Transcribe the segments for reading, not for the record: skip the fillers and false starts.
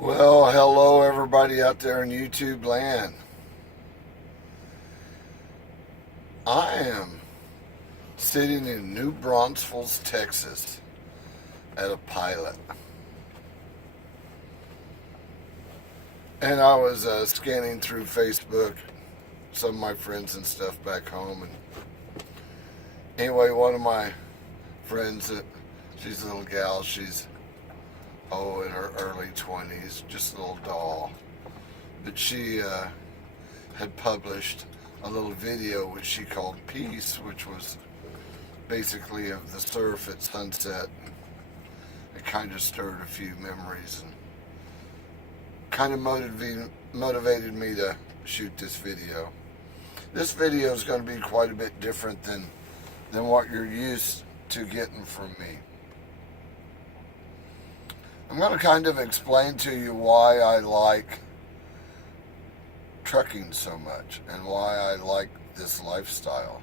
Well, hello everybody out there in YouTube land. I am sitting in New Braunfels, Texas at a pilot. And I was scanning through Facebook, some of my friends and stuff back home. And anyway, one of my friends, she's a little gal, she's in her early 20s, just a little doll. But she had published a little video which she called Peace, which was basically of the surf at sunset. It kind of stirred a few memories and kind of motivated me to shoot this video. This video is going to be quite a bit different than what you're used to getting from me. I'm going to kind of explain to you why I like trucking so much and why I like this lifestyle.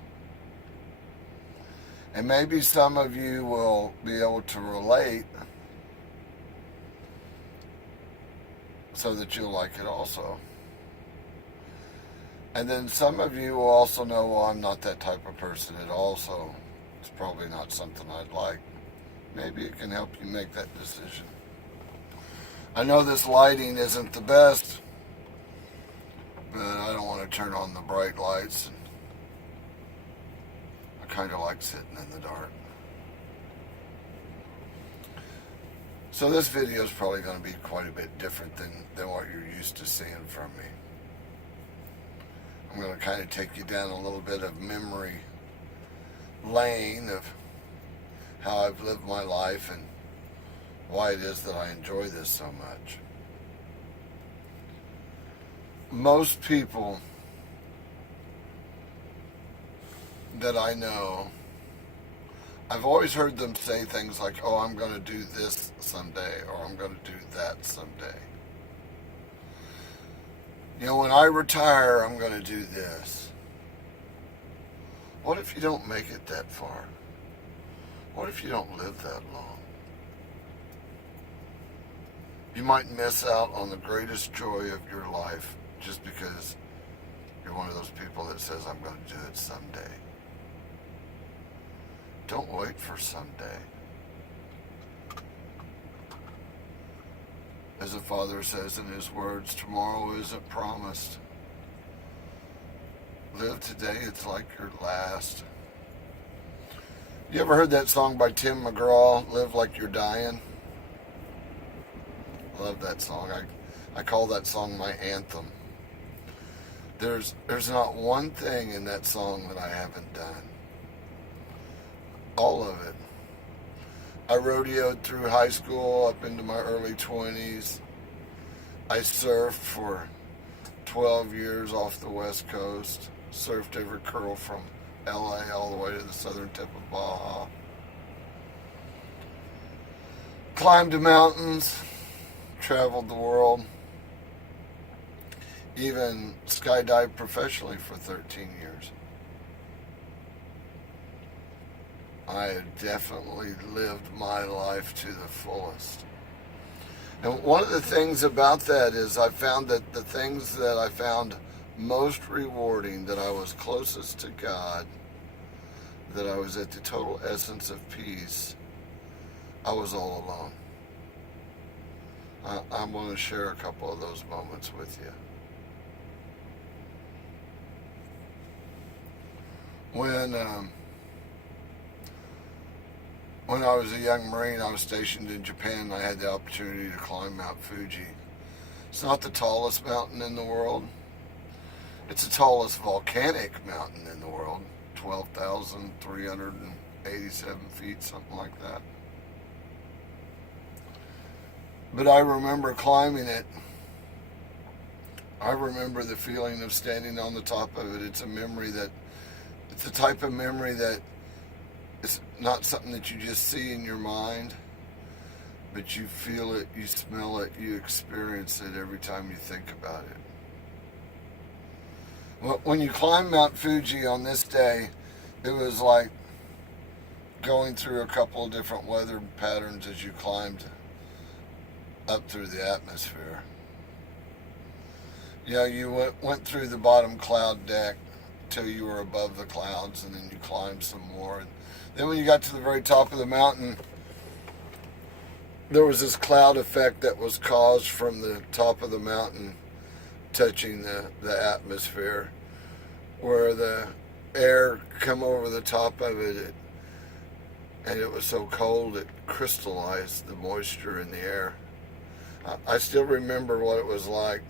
And maybe some of you will be able to relate so that you'll like it also. And then some of you will also know, well, I'm not that type of person at all, so it's probably not something I'd like. Maybe it can help you make that decision. I know this lighting isn't the best, but I don't want to turn on the bright lights. I kind of like sitting in the dark. So this video is probably going to be quite a bit different than what you're used to seeing from me. I'm going to kind of take you down a little bit of memory lane of how I've lived my life and why it is that I enjoy this so much. Most people that I know, I've always heard them say things like, oh, I'm going to do this someday, or I'm going to do that someday. You know, when I retire, I'm going to do this. What if you don't make it that far? What if you don't live that long? You might miss out on the greatest joy of your life just because you're one of those people that says, I'm going to do it someday. Don't wait for someday. As the Father says in His words, tomorrow isn't promised. Live today, it's like your last. You ever heard that song by Tim McGraw, Live Like You're Dying? I love that song. I call that song my anthem. There's not one thing in that song that I haven't done. All of it. I rodeoed through high school up into my early 20s. I surfed for 12 years off the West Coast. Surfed every curl from LA all the way to the southern tip of Baja. Climbed the mountains. Traveled the world, even skydived professionally for 13 years. I have definitely lived my life to the fullest. And one of the things about that is I found that the things that I found most rewarding, that I was closest to God, that I was at the total essence of peace, I was all alone. I'm going to share a couple of those moments with you. When I was a young Marine, I was stationed in Japan, and I had the opportunity to climb Mount Fuji. It's not the tallest mountain in the world. It's the tallest volcanic mountain in the world, 12,387 feet, something like that. But I remember climbing it. I remember the feeling of standing on the top of it. It's a type of memory that it's not something that you just see in your mind, but you feel it, you smell it, you experience it every time you think about it. When you climb Mount Fuji on this day, it was like going through a couple of different weather patterns as you climbed up through the atmosphere. You know, you went through the bottom cloud deck till you were above the clouds, and then you climbed some more. And then when you got to the very top of the mountain, there was this cloud effect that was caused from the top of the mountain touching the atmosphere, where the air come over the top of it, and it was so cold it crystallized the moisture in the air. I still remember what it was like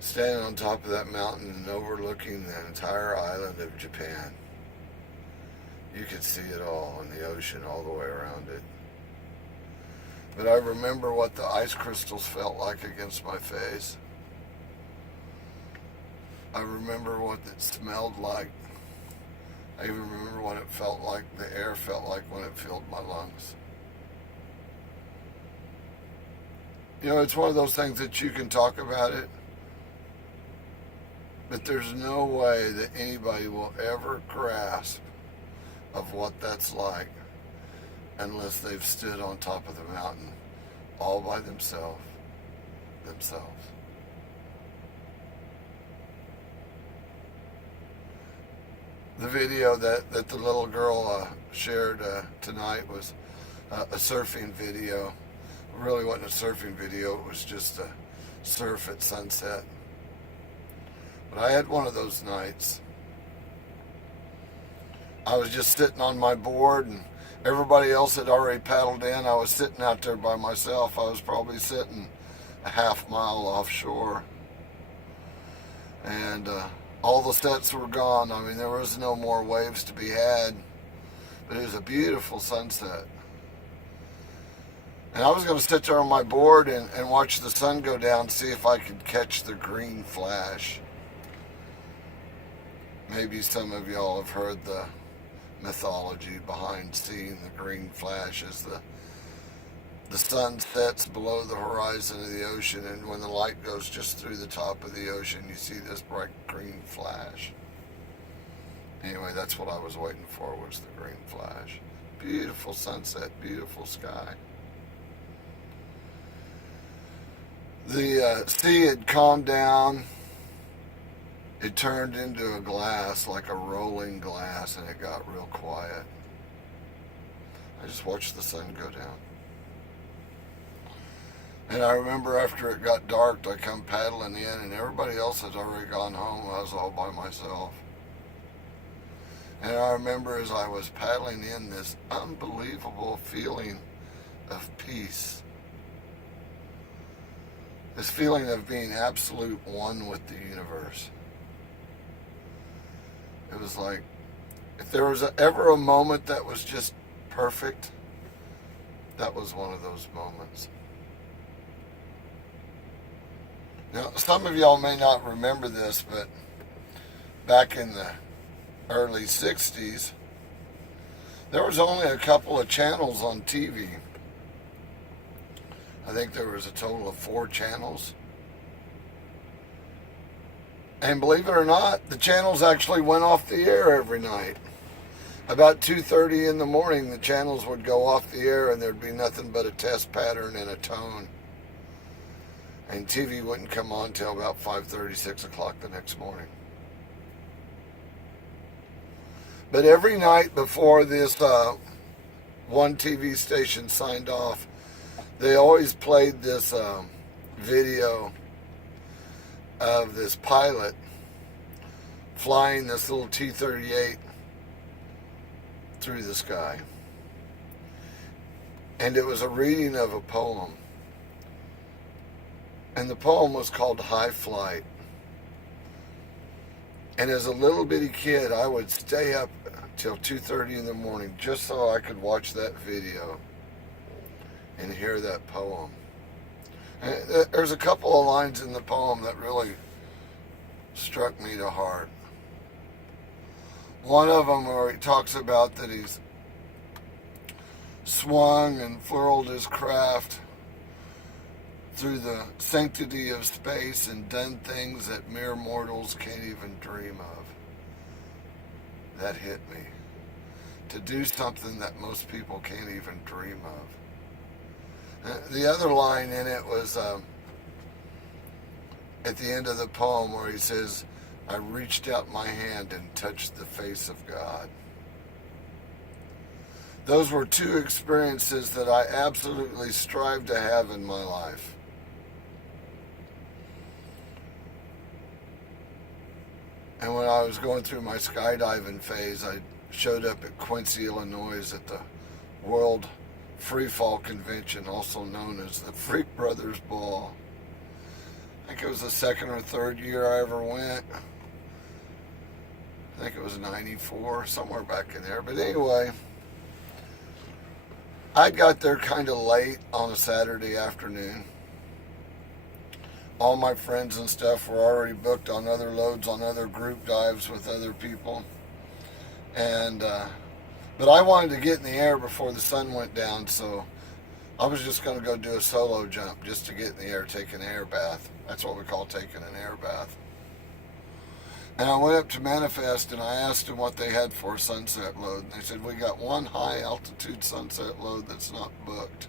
standing on top of that mountain and overlooking the entire island of Japan. You could see it all in the ocean all the way around it. But I remember what the ice crystals felt like against my face. I remember what it smelled like. I even remember what it felt like, the air felt like when it filled my lungs. You know, it's one of those things that you can talk about it, but there's no way that anybody will ever grasp of what that's like unless they've stood on top of the mountain all by themselves. The video that the little girl shared tonight was a surfing video. It really wasn't a surfing video, it was just a surf at sunset. But I had one of those nights. I was just sitting on my board, and everybody else had already paddled in. I was sitting out there by myself. I was probably sitting a half mile offshore. And all the sets were gone. I mean, there was no more waves to be had. But it was a beautiful sunset. And I was going to sit there on my board and watch the sun go down, see if I could catch the green flash. Maybe some of y'all have heard the mythology behind seeing the green flash as the sun sets below the horizon of the ocean, and when the light goes just through the top of the ocean, you see this bright green flash. Anyway, that's what I was waiting for, was the green flash. Beautiful sunset, beautiful sky. The sea had calmed down. It turned into a glass, like a rolling glass, and it got real quiet. I just watched the sun go down. And I remember after it got dark, I come paddling in, and everybody else had already gone home. I was all by myself. And I remember as I was paddling in, this unbelievable feeling of peace. This feeling of being absolute one with the universe. It was like, if there was ever a moment that was just perfect, that was one of those moments. Now, some of y'all may not remember this, but back in the early 60s, there was only a couple of channels on TV. I think there was a total of 4 channels. And believe it or not, the channels actually went off the air every night. About 2:30 in the morning, the channels would go off the air, and there'd be nothing but a test pattern and a tone. And TV wouldn't come on till about 5:30, 6 o'clock the next morning. But every night before this one TV station signed off, they always played this video of this pilot flying this little T-38 through the sky. And it was a reading of a poem. And the poem was called High Flight. And as a little bitty kid, I would stay up till 2:30 in the morning just so I could watch that video and hear that poem. And there's a couple of lines in the poem that really struck me to heart. One of them where he talks about that he's swung and furled his craft through the sanctity of space and done things that mere mortals can't even dream of. That hit me. To do something that most people can't even dream of. The other line in it was at the end of the poem where he says, I reached out my hand and touched the face of God. Those were two experiences that I absolutely strive to have in my life. And when I was going through my skydiving phase, I showed up at Quincy, Illinois at the World Free Fall Convention, also known as the Freak Brothers Ball. I think it was the second or third year I ever went. I think it was 94, somewhere back in there. But anyway, I got there kind of late on a Saturday afternoon. All my friends and stuff were already booked on other loads, on other group dives with other people. And, but I wanted to get in the air before the sun went down, so I was just going to go do a solo jump just to get in the air, take an air bath. That's what we call taking an air bath. And I went up to Manifest and I asked them what they had for a sunset load. And they said, we got one high altitude sunset load that's not booked.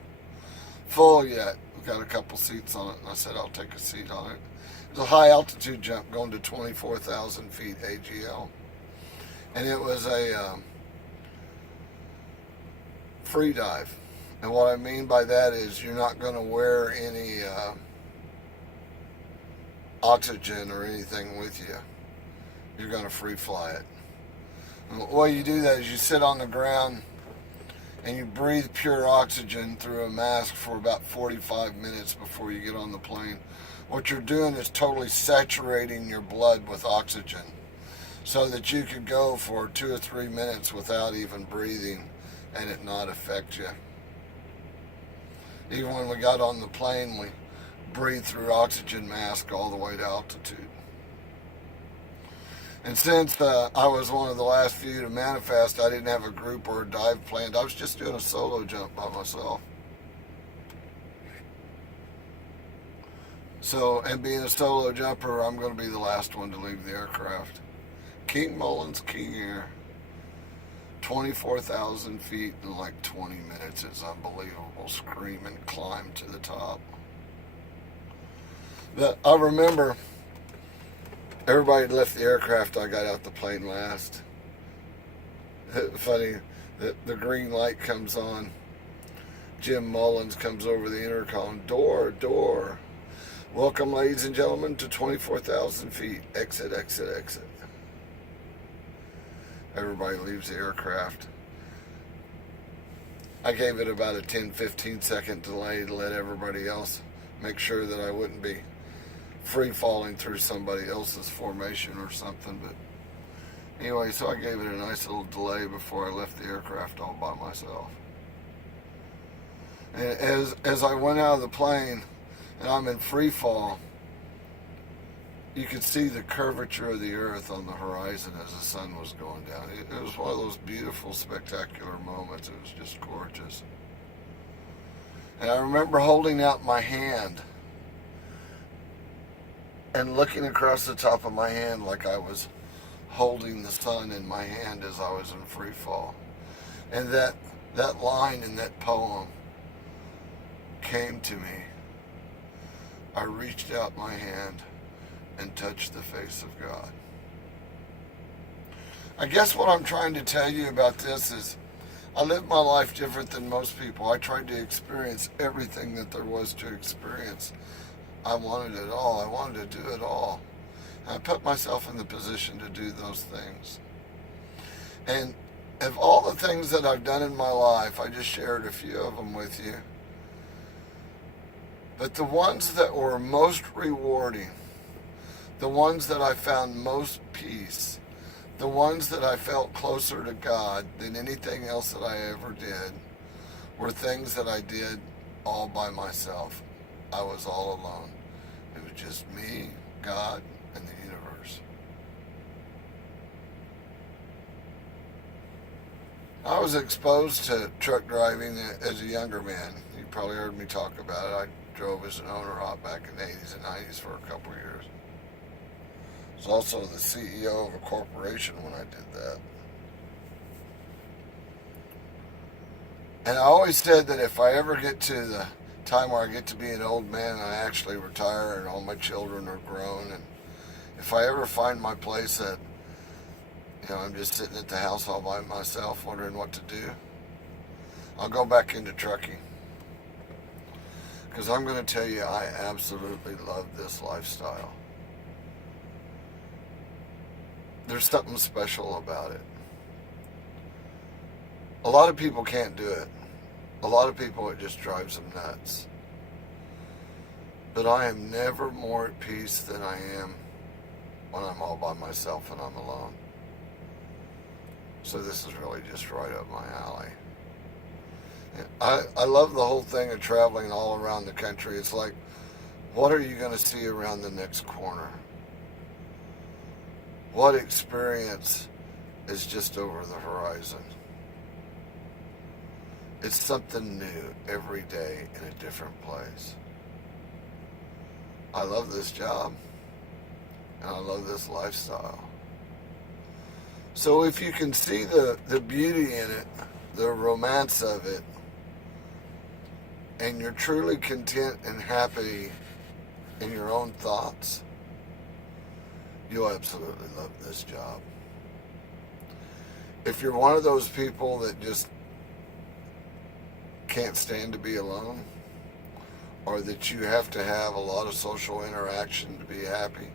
Full yet. We've got a couple seats on it. And I said, I'll take a seat on it. It was a high altitude jump going to 24,000 feet AGL. And it was a free dive. And what I mean by that is you're not going to wear any oxygen or anything with you. You're going to free fly it. And the way you do that is you sit on the ground and you breathe pure oxygen through a mask for about 45 minutes before you get on the plane. What you're doing is totally saturating your blood with oxygen so that you could go for 2 or 3 minutes without even breathing and it not affect you. Even when we got on the plane, we breathed through oxygen mask all the way to altitude. And since I was one of the last few to manifest, I didn't have a group or a dive planned. I was just doing a solo jump by myself. So, and being a solo jumper, I'm going to be the last one to leave the aircraft. King Mullins, King Air. 24,000 feet in like 20 minutes. It's unbelievable. Scream and climb to the top. But I remember everybody had left the aircraft. I got out the plane last. Funny that the green light comes on. Jim Mullins comes over the intercom. Door. Welcome, ladies and gentlemen, to 24,000 feet. Exit, exit, exit. Everybody leaves the aircraft. I gave it about a 10-15 second delay to let everybody else make sure that I wouldn't be free falling through somebody else's formation or something. But anyway, so I gave it a nice little delay before I left the aircraft all by myself. And as I went out of the plane and I'm in free fall, you could see the curvature of the earth on the horizon as the sun was going down. It was one of those beautiful, spectacular moments. It was just gorgeous. And I remember holding out my hand and looking across the top of my hand like I was holding the sun in my hand as I was in free fall. And that line in that poem came to me. I reached out my hand and touch the face of God. I guess what I'm trying to tell you about this is I live my life different than most people. I tried to experience everything that there was to experience. I wanted it all. I wanted to do it all. And I put myself in the position to do those things. And of all the things that I've done in my life, I just shared a few of them with you. But the ones that were most rewarding, the ones that I found most peace, the ones that I felt closer to God than anything else that I ever did, were things that I did all by myself. I was all alone. It was just me, God, and the universe. I was exposed to truck driving as a younger man. You probably heard me talk about it. I drove as an owner-op back in the 80s and 90s for a couple of years. I was also the CEO of a corporation when I did that. And I always said that if I ever get to the time where I get to be an old man and I actually retire and all my children are grown. And if I ever find my place that, I'm just sitting at the house all by myself wondering what to do, I'll go back into trucking. Because I'm going to tell you, I absolutely love this lifestyle. There's something special about it. A lot of people can't do it. A lot of people, it just drives them nuts. But I am never more at peace than I am when I'm all by myself and I'm alone. So this is really just right up my alley. I love the whole thing of traveling all around the country. It's like, what are you going to see around the next corner? What experience is just over the horizon? It's something new every day in a different place. I love this job, and I love this lifestyle. So if you can see the beauty in it, the romance of it, and you're truly content and happy in your own thoughts, you'll absolutely love this job. If you're one of those people that just can't stand to be alone, or that you have to have a lot of social interaction to be happy,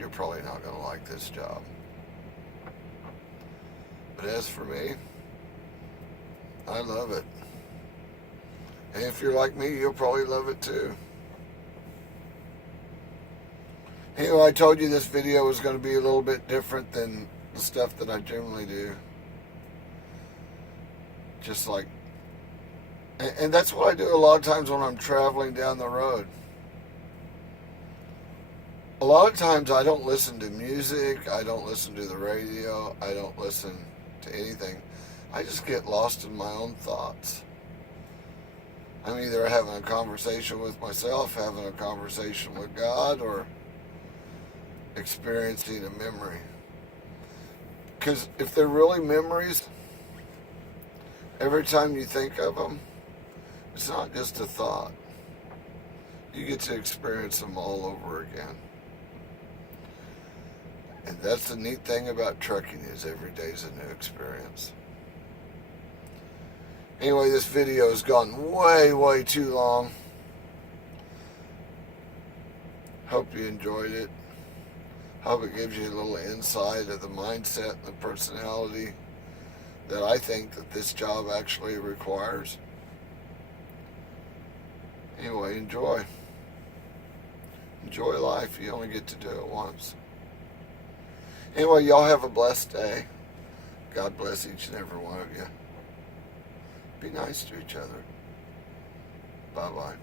you're probably not going to like this job. But as for me, I love it. And if you're like me, you'll probably love it too. Anyway, I told you this video was going to be a little bit different than the stuff that I generally do. Just like, and that's what I do a lot of times when I'm traveling down the road. A lot of times I don't listen to music, I don't listen to the radio, I don't listen to anything. I just get lost in my own thoughts. I'm either having a conversation with myself, having a conversation with God, or experiencing a memory. Because if they're really memories, every time you think of them, it's not just a thought. You get to experience them all over again. And that's the neat thing about trucking, is every day's a new experience. Anyway, this video has gone way too long. Hope you enjoyed it. Hope it gives you a little insight of the mindset and the personality that I think that this job actually requires. Anyway, enjoy. Enjoy life. You only get to do it once. Anyway, y'all have a blessed day. God bless each and every one of you. Be nice to each other. Bye-bye.